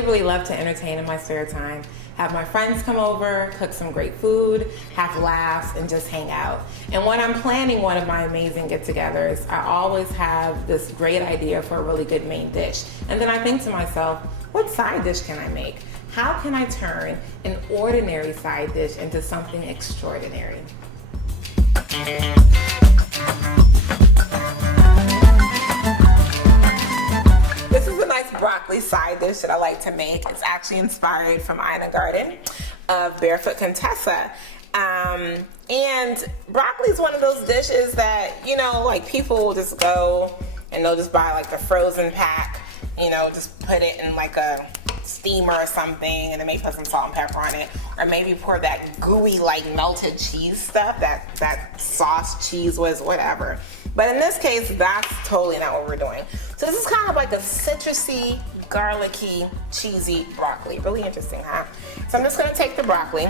really love to entertain in my spare time. Have my friends come over, cook some great food, have laughs, and just hang out. And when I'm planning one of my amazing get-togethers, I always have this great idea for a really good main dish. And then I think to myself, what side dish can I make? How can I turn an ordinary side dish into something extraordinary? Broccoli side dish that I like to make. It's actually inspired from Ina Garten of Barefoot Contessa. And broccoli is one of those dishes that, you know, like people will just go and they'll just buy like the frozen pack, you know, just put it in like a steamer or something and then maybe put some salt and pepper on it, or maybe pour that gooey like melted cheese stuff, that sauce, cheese whiz, whatever. But in this case, that's totally not what we're doing. So this is kind of like a citrusy, garlicky, cheesy broccoli. Really interesting, huh? So I'm just gonna take the broccoli,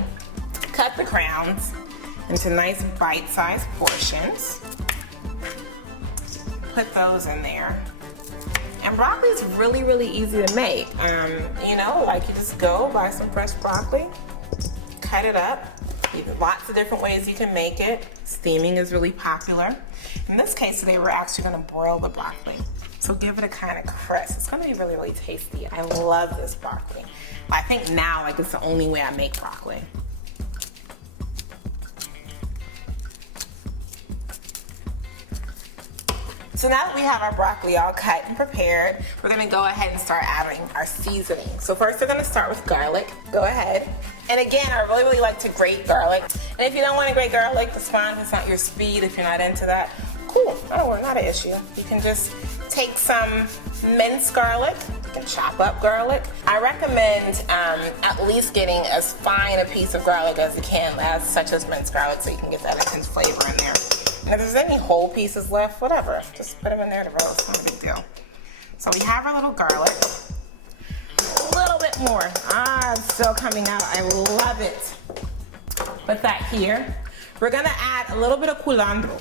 cut the crowns into nice bite-sized portions, put those in there. And broccoli is really easy to make. You know, like you just go buy some fresh broccoli, cut it up. Lots of different ways you can make it. Steaming is really popular. In this case today, we're actually gonna broil the broccoli. So give it a kind of crisp. It's gonna be really tasty. I love this broccoli. I think now, like, it's the only way I make broccoli. So now that we have our broccoli all cut and prepared, we're gonna go ahead and start adding our seasoning. So first we're gonna start with garlic. Go ahead. And again, I really like to grate garlic. And if you don't want to grate garlic, that's fine. If it's not your speed, if you're not into that, cool. Oh, not an issue. You can just take some minced garlic and chop up garlic. I recommend at least getting as fine a piece of garlic as you can, such as minced garlic, so you can get that intense flavor in there. And if there's any whole pieces left, whatever, just put them in there to roast. It's not a big deal. So we have our little garlic. A little bit more. It's still coming out. I love it. Put that here. We're gonna add a little bit of culantro.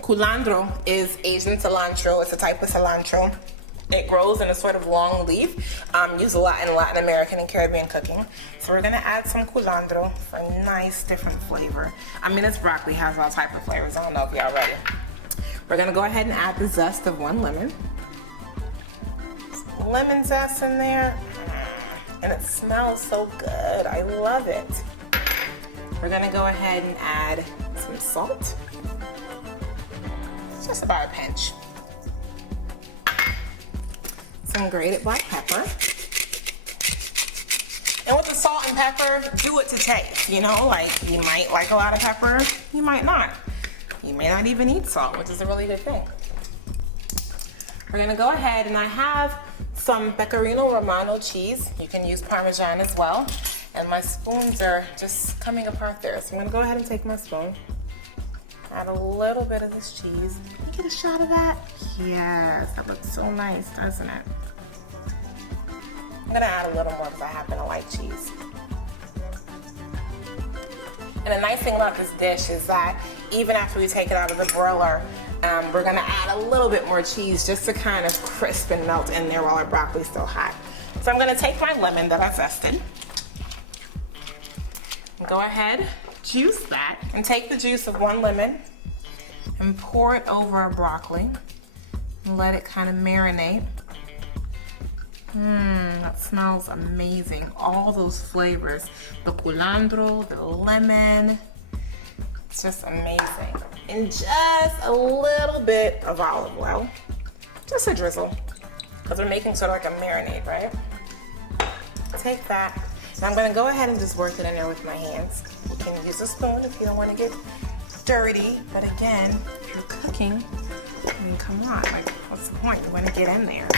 Culantro is Asian cilantro. It's a type of cilantro. It grows in a sort of long leaf, used a lot in Latin American and Caribbean cooking. So we're gonna add some culantro for a nice different flavor. I mean, this broccoli has all type of flavors. I don't know if y'all ready. We're gonna go ahead and add the zest of 1 lemon. Some lemon zest in there, and it smells so good. I love it. We're gonna go ahead and add some salt. Just about a pinch. Some grated black pepper. And with the salt and pepper, do it to taste. You know, like you might like a lot of pepper, you might not. You may not even eat salt, which is a really good thing. We're gonna go ahead, and I have some pecorino romano cheese. You can use Parmesan as well. And my spoons are just coming apart there. So I'm gonna go ahead and take my spoon. Add a little bit of this cheese. Can you get a shot of that? Yes, that looks so nice, doesn't it? I'm gonna add a little more because I happen to like cheese. And the nice thing about this dish is that even after we take it out of the broiler, we're gonna add a little bit more cheese just to kind of crisp and melt in there while our broccoli's still hot. So I'm gonna take my lemon that I zested, and go ahead, juice that, and take the juice of 1 lemon and pour it over our broccoli and let it kind of marinate. That smells amazing. All those flavors, the culantro, the lemon, it's just amazing. And just a little bit of olive oil, just a drizzle, because we're making sort of like a marinade, right? Take that. Now I'm gonna go ahead and just work it in there with my hands. You can use a spoon if you don't want to get dirty, but again, if you're cooking, I mean, come on, like, what's the point? You want to get in there.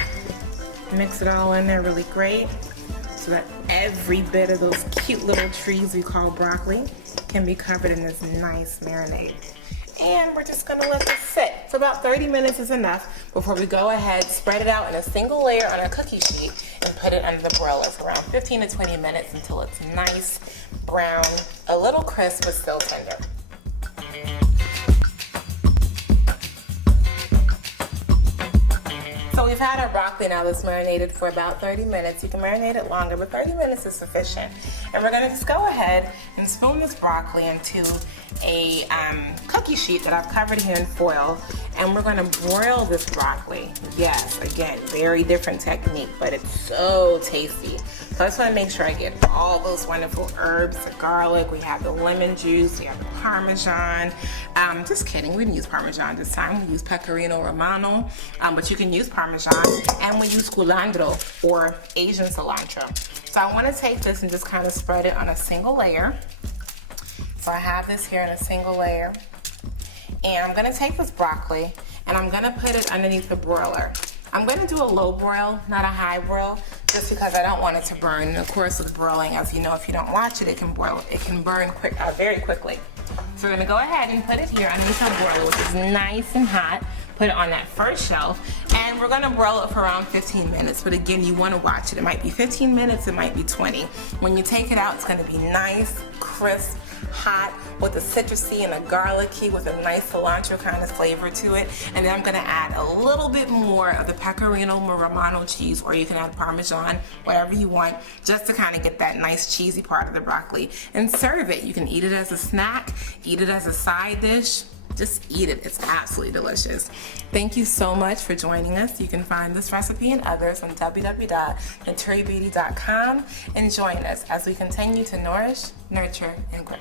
Mix it all in there really great so that every bit of those cute little trees we call broccoli can be covered in this nice marinade. And we're just gonna let this sit. So about 30 minutes is enough before we go ahead, spread it out in a single layer on our cookie sheet and put it under the broiler for around 15 to 20 minutes until it's nice, brown, a little crisp, but still tender. So we've had our broccoli now that's marinated for about 30 minutes. You can marinate it longer, but 30 minutes is sufficient. And we're gonna just go ahead and spoon this broccoli into a cookie sheet that I've covered here in foil. And we're gonna broil this broccoli. Yes, again, very different technique, but it's so tasty. So I just wanna make sure I get all those wonderful herbs, the garlic, we have the lemon juice, we have the Parmesan. Just kidding, we didn't use Parmesan this time. We use Pecorino Romano, but you can use Parmesan, and we use culantro or Asian cilantro. So I wanna take this and just kind of spread it on a single layer. So I have this here in a single layer. And I'm gonna take this broccoli and I'm gonna put it underneath the broiler. I'm gonna do a low broil, not a high broil, just because I don't want it to burn. And of course with broiling, as you know, if you don't watch it, it can burn very quickly. So we're gonna go ahead and put it here underneath our broiler, which is nice and hot. Put it on that first shelf, and we're gonna broil it for around 15 minutes. But again, you wanna watch it. It might be 15 minutes, it might be 20. When you take it out, it's gonna be nice, crisp, hot, with a citrusy and a garlicky with a nice cilantro kind of flavor to it. And then I'm gonna add a little bit more of the Pecorino Romano cheese, or you can add Parmesan, whatever you want, just to kind of get that nice cheesy part of the broccoli. And serve it. You can eat it as a snack, eat it as a side dish. Just eat it. It's absolutely delicious. Thank you so much for joining us. You can find this recipe and others on www.naturibeauty.com and join us as we continue to nourish, nurture, and grow.